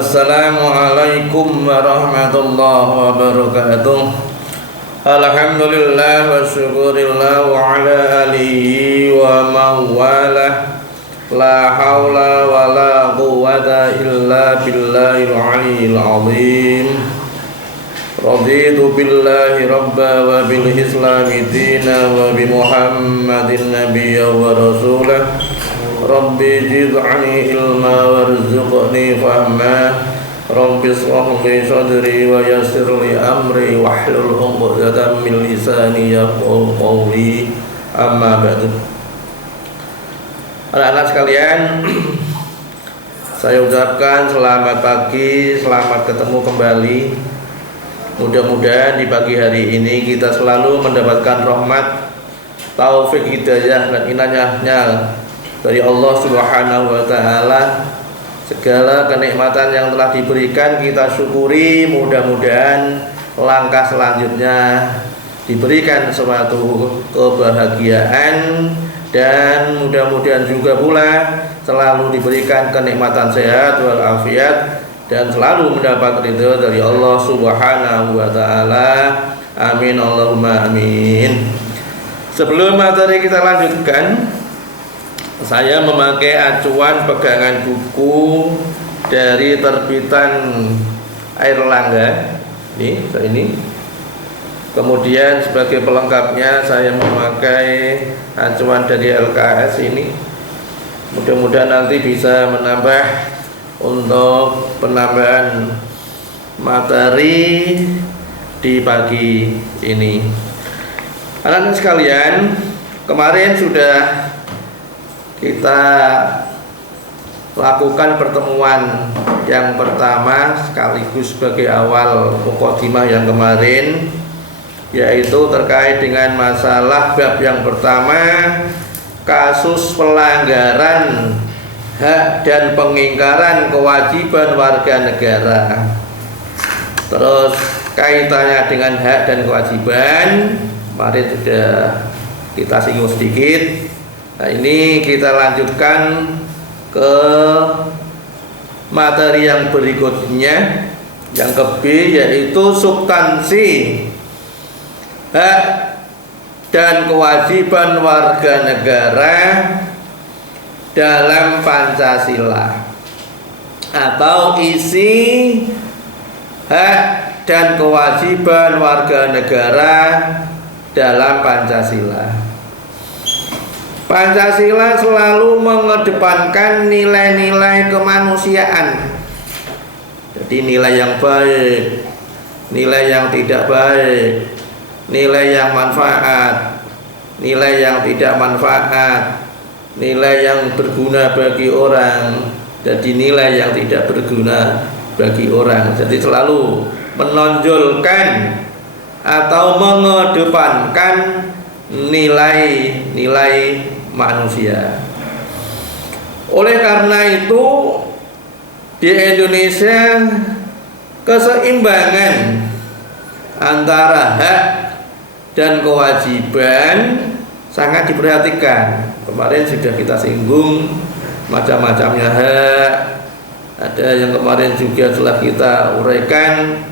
Assalamualaikum warahmatullahi wabarakatuh. Alhamdulillah wa syukurillah wa ala alihi wa mawalah. La hawla wa la quwwata illa billahil aliyyil azim. Raditu billahi rabba wa bil islami dina wa bi muhammadin nabiyya wa rasulah. Rabbi zid'ani ilma warzuqni fahma. Rabbi shrah li sadri wa yassir li amri wahlul 'uqdatam min lisani yafqahu qawli. Amma ba'du. Anak-anak sekalian, saya ucapkan selamat pagi, selamat ketemu kembali. Mudah-mudahan di pagi hari ini kita selalu mendapatkan rahmat, taufik, hidayah dan inayahnya dari Allah Subhanahu wa taala. Segala kenikmatan yang telah diberikan kita syukuri. Mudah-mudahan langkah selanjutnya diberikan suatu kebahagiaan, dan mudah-mudahan juga pula selalu diberikan kenikmatan sehat walafiat dan selalu mendapat ridha dari Allah Subhanahu wa taala. Amin Allahumma amin. Sebelum materi kita lanjutkan, saya memakai acuan pegangan buku dari terbitan Airlangga ini. Kemudian sebagai pelengkapnya saya memakai acuan dari LKS ini. Mudah-mudahan nanti bisa menambah untuk penambahan materi di pagi ini. Anak-anak sekalian, kemarin sudah kita lakukan pertemuan yang pertama sekaligus sebagai awal mukadimah yang kemarin, yaitu terkait dengan masalah bab yang pertama, kasus pelanggaran hak dan pengingkaran kewajiban warga negara. Terus kaitannya dengan hak dan kewajiban kemarin sudah kita singgung sedikit. Nah, ini kita lanjutkan ke materi yang berikutnya, yang ke B, yaitu substansi hak dan kewajiban warga negara dalam Pancasila, atau isi hak dan kewajiban warga negara dalam Pancasila. Pancasila selalu mengedepankan nilai-nilai kemanusiaan. Jadi nilai yang baik, nilai yang tidak baik, nilai yang manfaat, nilai yang tidak manfaat, nilai yang berguna bagi orang, jadi nilai yang tidak berguna bagi orang. Jadi selalu menonjolkan atau mengedepankan nilai-nilai manusia. Oleh karena itu di Indonesia keseimbangan antara hak dan kewajiban sangat diperhatikan. Kemarin sudah kita singgung macam-macamnya hak. Ada yang kemarin juga telah kita uraikan,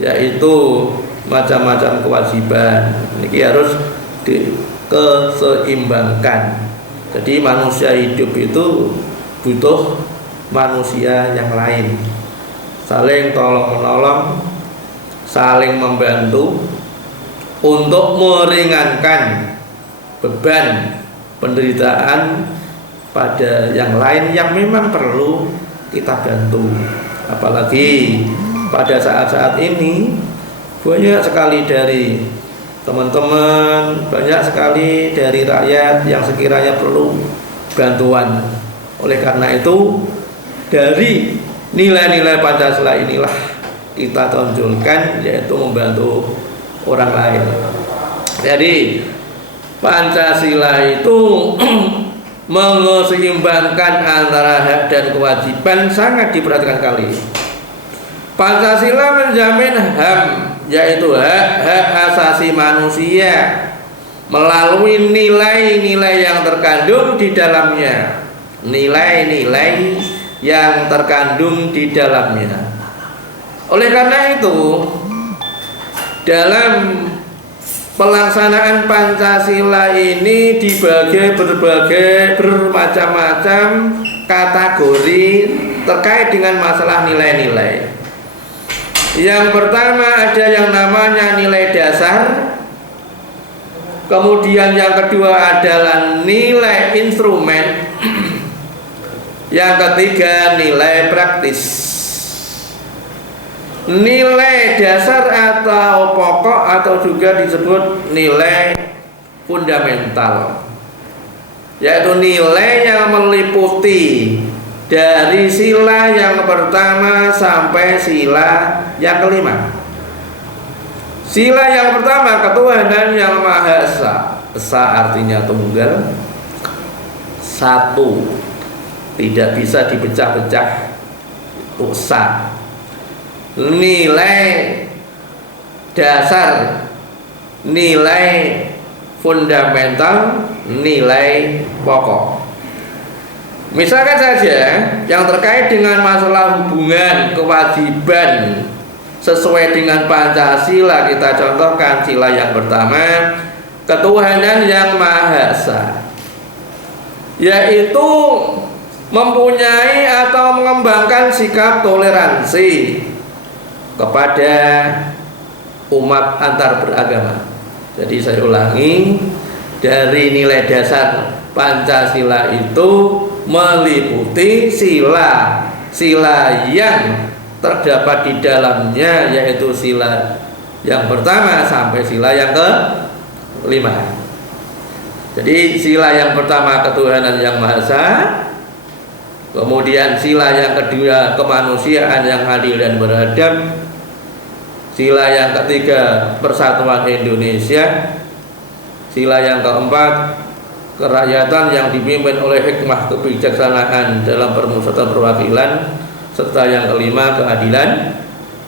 yaitu macam-macam kewajiban. Ini harus dikeseimbangkan. Jadi manusia hidup itu butuh manusia yang lain, saling tolong-menolong, saling membantu untuk meringankan beban penderitaan pada yang lain yang memang perlu kita bantu. Apalagi pada saat-saat ini banyak sekali dari teman-teman, banyak sekali dari rakyat yang sekiranya perlu bantuan. Oleh karena itu, dari nilai-nilai Pancasila inilah kita tonjolkan, yaitu membantu orang lain. Jadi Pancasila itu mengeseimbangkan antara hak dan kewajiban sangat diperhatikan kali. Pancasila menjamin HAM, yaitu hak-hak asasi manusia, melalui nilai-nilai yang terkandung di dalamnya. Nilai-nilai yang terkandung di dalamnya. Oleh karena itu, dalam pelaksanaan Pancasila ini dibagi bermacam-macam kategori terkait dengan masalah nilai-nilai. Yang pertama ada yang namanya nilai dasar. Kemudian yang kedua adalah nilai instrumen. Yang ketiga nilai praktis. Nilai dasar atau pokok atau juga disebut nilai fundamental, yaitu nilai yang meliputi dari sila yang pertama sampai sila yang kelima. Sila yang pertama ketuhanan yang Maha Esa. Esa artinya tunggal, satu, tidak bisa dipecah-pecah, itu esa. Nilai dasar, nilai fundamental, nilai pokok. Misalkan saja yang terkait dengan masalah hubungan kewajiban sesuai dengan Pancasila, kita contohkan sila yang pertama, ketuhanan yang Maha Esa, yaitu mempunyai atau mengembangkan sikap toleransi kepada umat antar beragama. Jadi saya ulangi, dari nilai dasar Pancasila itu meliputi sila yang terdapat di dalamnya, yaitu sila yang pertama sampai sila yang kelima. Jadi sila yang pertama ketuhanan yang Maha Esa, kemudian sila yang kedua kemanusiaan yang adil dan beradab, sila yang ketiga persatuan Indonesia, sila yang keempat kerakyatan yang dipimpin oleh hikmah kebijaksanaan dalam permusyawaratan perwakilan, serta yang kelima keadilan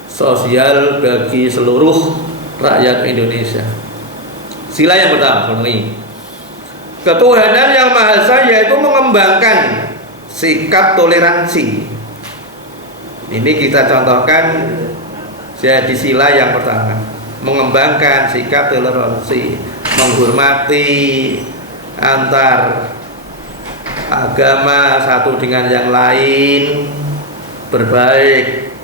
sosial bagi seluruh rakyat Indonesia. Sila yang pertama ini ketuhanan yang Maha Esa, yaitu mengembangkan sikap toleransi. Ini kita contohkan jadi sila yang pertama, mengembangkan sikap toleransi, menghormati antar agama satu dengan yang lain, berbaik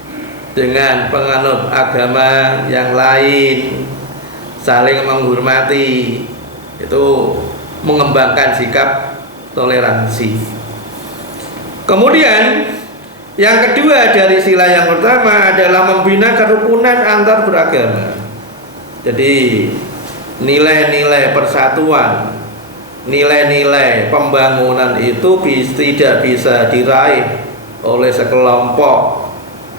dengan penganut agama yang lain, saling menghormati. Itu mengembangkan sikap toleransi. Kemudian yang kedua dari sila yang pertama adalah membina kerukunan antar beragama. Jadi nilai-nilai persatuan, nilai-nilai pembangunan itu tidak bisa diraih oleh sekelompok,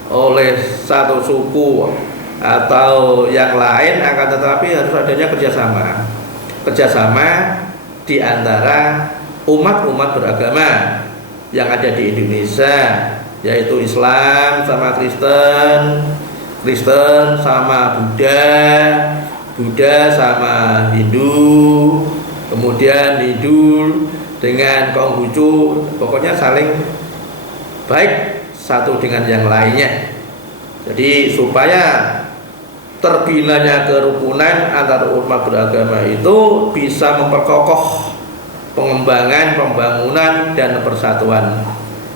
oleh satu suku atau yang lain, akan tetapi harus adanya kerjasama di antara umat-umat beragama yang ada di Indonesia, yaitu Islam sama Kristen, Kristen sama Buddha, Buddha sama Hindu, kemudian Hindu dengan Konghucu, pokoknya saling baik satu dengan yang lainnya. Jadi supaya terbinanya kerukunan antar umat beragama itu bisa memperkokoh pengembangan, pembangunan, dan persatuan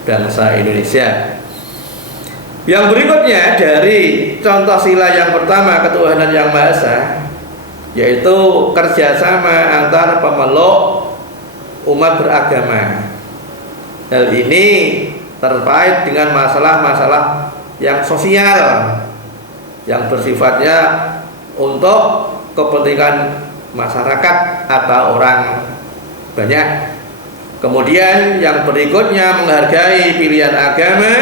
bangsa Indonesia. Yang berikutnya dari contoh sila yang pertama ketuhanan yang Maha Esa, yaitu kerjasama antar pemeluk umat beragama. Hal ini terkait dengan masalah-masalah yang sosial, yang bersifatnya untuk kepentingan masyarakat atau orang banyak. Kemudian yang berikutnya menghargai pilihan agama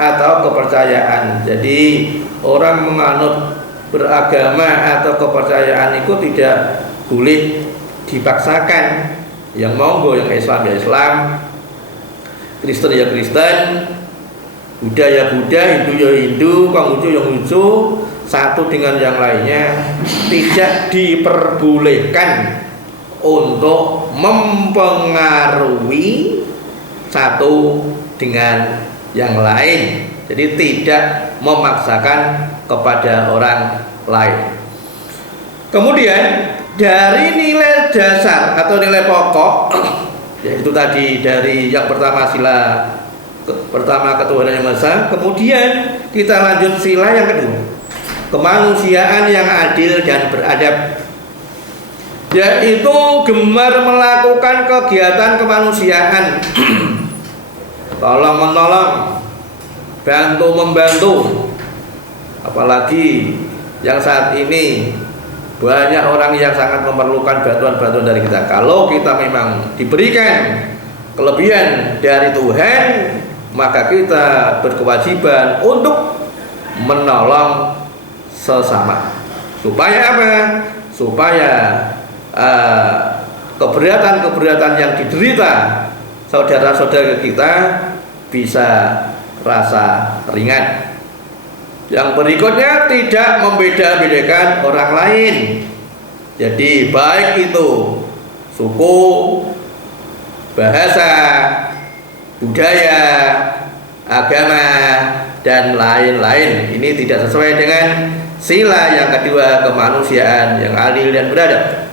atau kepercayaan. Jadi orang menganut beragama atau kepercayaan itu tidak boleh dipaksakan. Yang monggo, yang Islam ya Islam, Kristen ya Kristen, Buddha ya Buddha, Hindu ya Hindu, Konghucu ya Konghucu, satu dengan yang lainnya. Tidak diperbolehkan untuk mempengaruhi satu dengan yang lain. Jadi tidak memaksakan kepada orang lain. Kemudian dari nilai dasar atau nilai pokok, yaitu tadi dari yang pertama sila pertama ketuhanan yang Maha Esa, kemudian kita lanjut sila yang kedua, kemanusiaan yang adil dan beradab, yaitu gemar melakukan kegiatan kemanusiaan, tolong menolong, bantu membantu, apalagi yang saat ini banyak orang yang sangat memerlukan bantuan-bantuan dari kita. Kalau kita memang diberikan kelebihan dari Tuhan, maka kita berkewajiban untuk menolong sesama. Supaya apa? Supaya keberatan-keberatan yang diderita saudara-saudara kita bisa rasa ringan. Yang berikutnya, tidak membeda-bedakan orang lain. Jadi baik itu suku, bahasa, budaya, agama, dan lain-lain. Ini tidak sesuai dengan sila yang kedua, kemanusiaan yang adil dan beradab.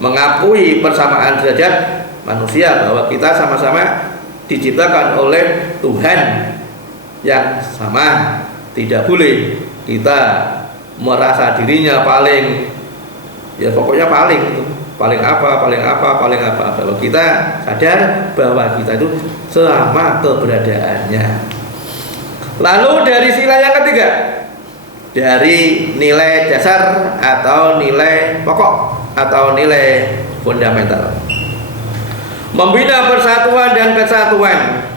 Mengakui persamaan derajat manusia, bahwa kita sama-sama diciptakan oleh Tuhan yang sama. Tidak boleh kita merasa dirinya paling, ya pokoknya paling apa. Bahwa kita sadar bahwa kita itu sama keberadaannya. Lalu dari sila yang ketiga, dari nilai dasar atau nilai pokok atau nilai fundamental, membina persatuan dan kesatuan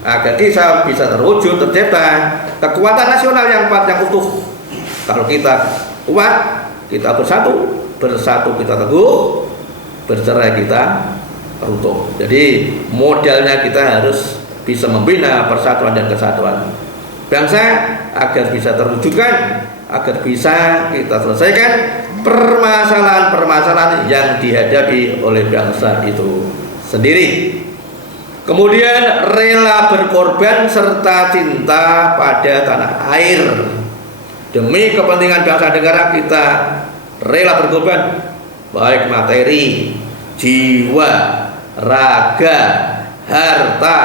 agar kita bisa terwujud, tercipta kekuatan nasional yang kuat, yang utuh. Kalau kita kuat, kita bersatu kita teguh, bercerai kita runtuh. Jadi modalnya kita harus bisa membina persatuan dan kesatuan bangsa agar bisa terwujudkan, agar bisa kita selesaikan permasalahan-permasalahan yang dihadapi oleh bangsa itu sendiri. Kemudian rela berkorban serta cinta pada tanah air. Demi kepentingan bangsa negara kita rela berkorban, baik materi, jiwa, raga, harta,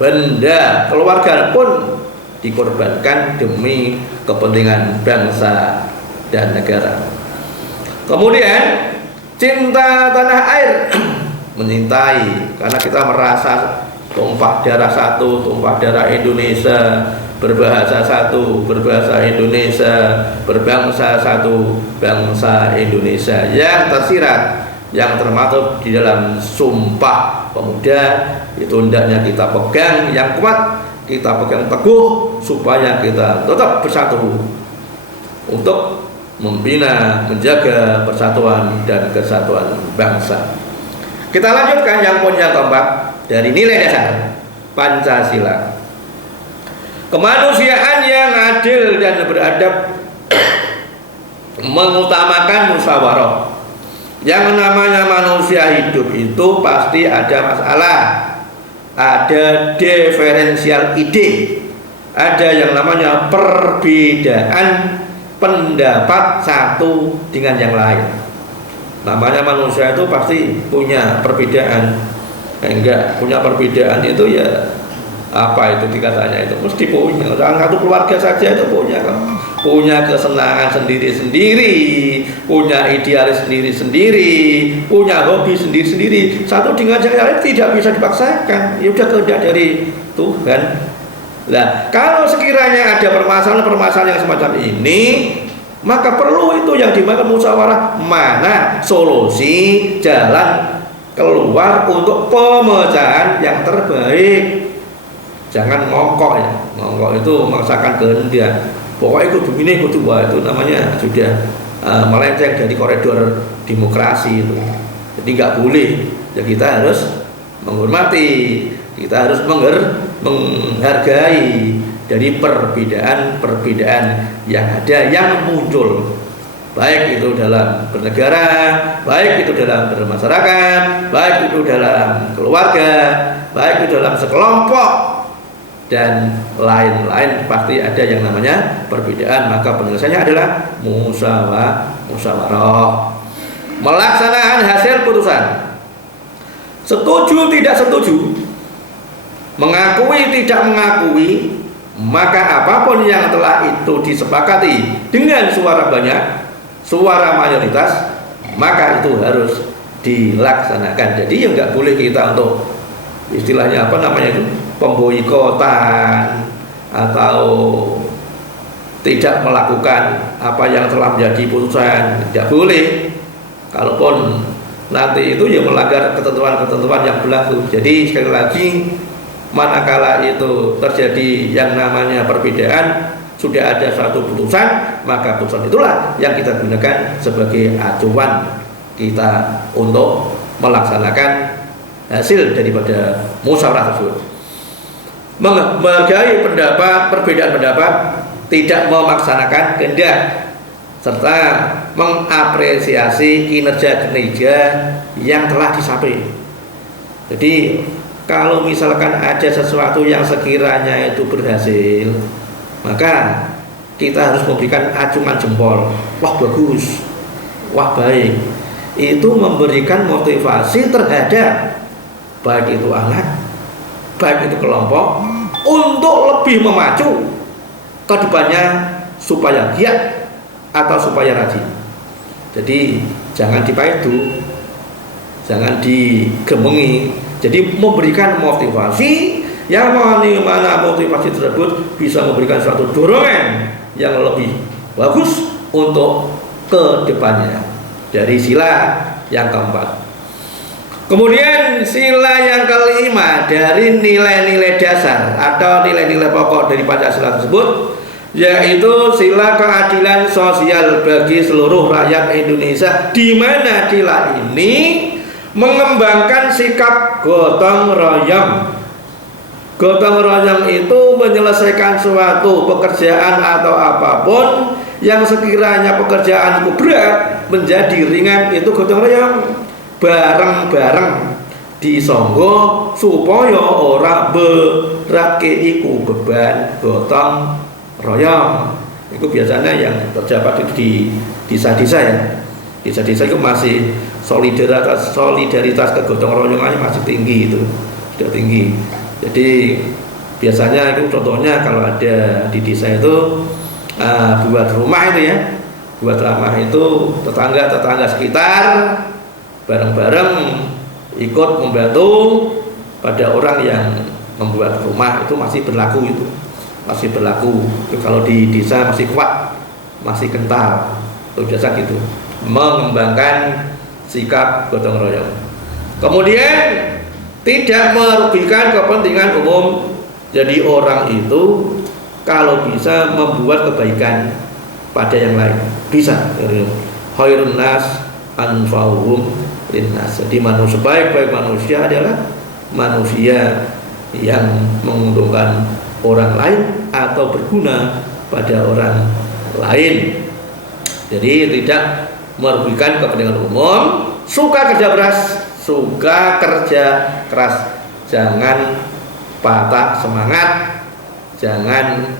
benda, keluarga pun dikorbankan demi kepentingan bangsa dan negara. Kemudian cinta tanah air, menyintai karena kita merasa tumpah darah satu, tumpah darah Indonesia, berbahasa satu, berbahasa Indonesia, berbangsa satu, bangsa Indonesia, yang tersirat, yang termaktub di dalam Sumpah Pemuda. Itu hendaknya kita pegang yang kuat, kita pegang teguh supaya kita tetap bersatu untuk membina, menjaga persatuan dan kesatuan bangsa. Kita lanjutkan yang poin yang keempat dari nilai dasar Pancasila. Kemanusiaan yang adil dan beradab mengutamakan musyawarah. Yang namanya manusia hidup itu pasti ada masalah, ada diferensial ide, ada yang namanya perbedaan pendapat satu dengan yang lain. Namanya manusia itu pasti punya perbedaan. Enggak punya perbedaan itu ya apa itu dikatanya itu mesti punya. Orang satu keluarga saja itu punya kesenangan sendiri-sendiri, punya idealis sendiri-sendiri, punya hobi sendiri-sendiri. Satu dengan yang lain tidak bisa dipaksakan. Ya udah kehendak dari Tuhan. Nah, kalau sekiranya ada permasalahan-permasalahan yang semacam ini, maka perlu itu yang dimaksud musyawarah, mana solusi jalan keluar untuk pemecahan yang terbaik. Jangan ngongkok ya. Ngongkok itu memaksakan kehendak. Pokoknya kudu ini kudu wah, itu namanya sudah melenceng dari koridor demokrasi itu. Jadi nggak boleh. Ya kita harus menghormati, kita harus menghargai dari perbedaan-perbedaan yang ada, yang muncul, baik itu dalam bernegara, baik itu dalam bermasyarakat, baik itu dalam keluarga, baik itu dalam sekelompok dan lain-lain, pasti ada yang namanya perbedaan. Maka penyelesaiannya adalah musyawarah. Melaksanakan hasil putusan, setuju tidak setuju, mengakui tidak mengakui, maka apapun yang telah itu disepakati dengan suara banyak, suara mayoritas, maka itu harus dilaksanakan. Jadi yang nggak boleh kita untuk istilahnya apa namanya itu, pemboikotan atau tidak melakukan apa yang telah menjadi putusan, tidak boleh. Kalaupun nanti itu ya melanggar ketentuan-ketentuan yang berlaku. Jadi sekali lagi, manakala itu terjadi yang namanya perbedaan, sudah ada satu putusan, maka putusan itulah yang kita gunakan sebagai acuan kita untuk melaksanakan hasil daripada musyawarah tersebut. Menghargai pendapat, perbedaan pendapat, tidak memaksanakan kehendak, serta mengapresiasi kinerja-kinerja yang telah dicapai. Jadi kalau misalkan ada sesuatu yang sekiranya itu berhasil, maka kita harus memberikan acungan jempol. Wah bagus, wah baik. Itu memberikan motivasi terhadap baik itu anak, baik itu kelompok, untuk lebih memacu ke depannya supaya giat atau supaya rajin. Jadi jangan dipaidu, jangan digemengi. Jadi memberikan motivasi yang mana motivasi tersebut bisa memberikan suatu dorongan yang lebih bagus untuk ke depannya. Dari sila yang keempat. Kemudian sila yang kelima dari nilai-nilai dasar atau nilai-nilai pokok dari Pancasila tersebut, yaitu sila keadilan sosial bagi seluruh rakyat Indonesia, di mana sila ini mengembangkan sikap gotong royong. Gotong royong itu menyelesaikan suatu pekerjaan atau apapun yang sekiranya pekerjaan itu berat menjadi ringan, itu gotong royong. Bareng-bareng disonggo supaya ora berat iku beban gotong royong. Itu biasanya yang terdapat di desa-desa ya. Desa-desa itu masih solidaritas kegotong royongannya masih tinggi, itu sudah tinggi. Jadi biasanya itu contohnya kalau ada di desa itu buat rumah itu ya, buat rumah itu tetangga sekitar bareng-bareng ikut membantu pada orang yang membuat rumah, itu masih berlaku, itu masih berlaku. Itu kalau di desa masih kuat, masih kental, itu biasa gitu, mengembangkan sikap gotong royong. Kemudian tidak merugikan kepentingan umum. Jadi orang itu kalau bisa membuat kebaikan pada yang lain, bisa. Khairun nas anfa'uhum linnas. Jadi manusia baik manusia adalah manusia yang menguntungkan orang lain atau berguna pada orang lain. Jadi tidak merugikan kepentingan umum, suka kerja keras, jangan patah semangat, jangan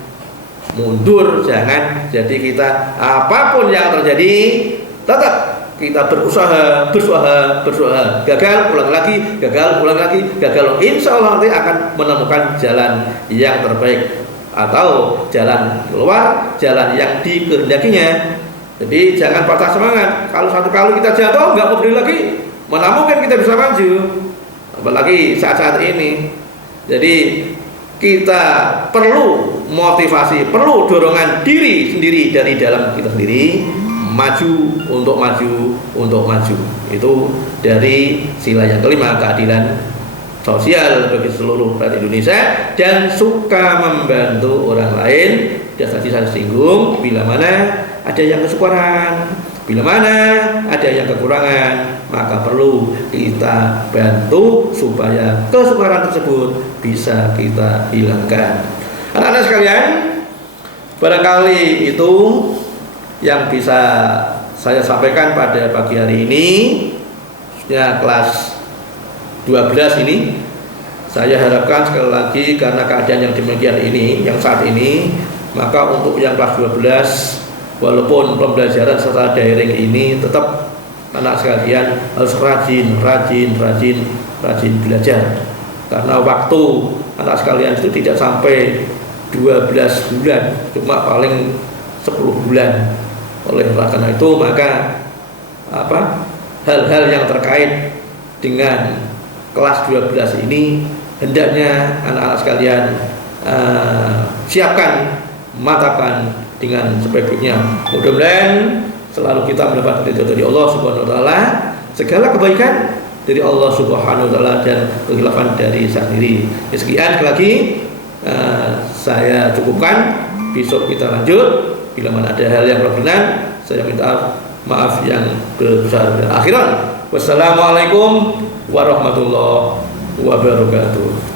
mundur, jangan. Jadi kita apapun yang terjadi tetap kita berusaha, gagal ulang lagi, gagal, insya Allah nanti akan menemukan jalan yang terbaik atau jalan keluar, jalan yang dikehendakinya. Jadi jangan patah semangat. Kalau satu kali kita jatuh nggak mau berdiri lagi, mana mungkin kita bisa maju, apalagi saat-saat ini. Jadi kita perlu motivasi, perlu dorongan diri sendiri dari dalam kita sendiri, maju. Itu dari sila yang kelima, keadilan sosial bagi seluruh rakyat Indonesia, dan suka membantu orang lain. Dan tadi saya singgung, bila mana ada yang kesukaran, bila mana ada yang kekurangan, maka perlu kita bantu supaya kesukaran tersebut bisa kita hilangkan. Anak-anak sekalian, barangkali itu yang bisa saya sampaikan pada pagi hari ini, ya kelas 12 ini. Saya harapkan sekali lagi karena keadaan yang demikian ini, yang saat ini, maka untuk yang kelas 12 walaupun pembelajaran secara daring ini tetap anak sekalian harus rajin belajar. Karena waktu anak sekalian itu tidak sampai 12 bulan, cuma paling 10 bulan. Oleh karena itu maka hal-hal yang terkait dengan kelas 12 ini hendaknya anak-anak sekalian siapkan, matakan dengan sebaik-baiknya. Mudah-mudahan selalu kita mendapat ridho dari Allah Subhanahu wa taala, segala kebaikan dari Allah Subhanahu wa taala dan kekhilafan dari sendiri. Sekian lagi saya cukupkan. Besok kita lanjut. Bila mana ada hal yang berkenan, saya minta maaf yang besar dan akhiran. Wassalamualaikum warahmatullahi wabarakatuh.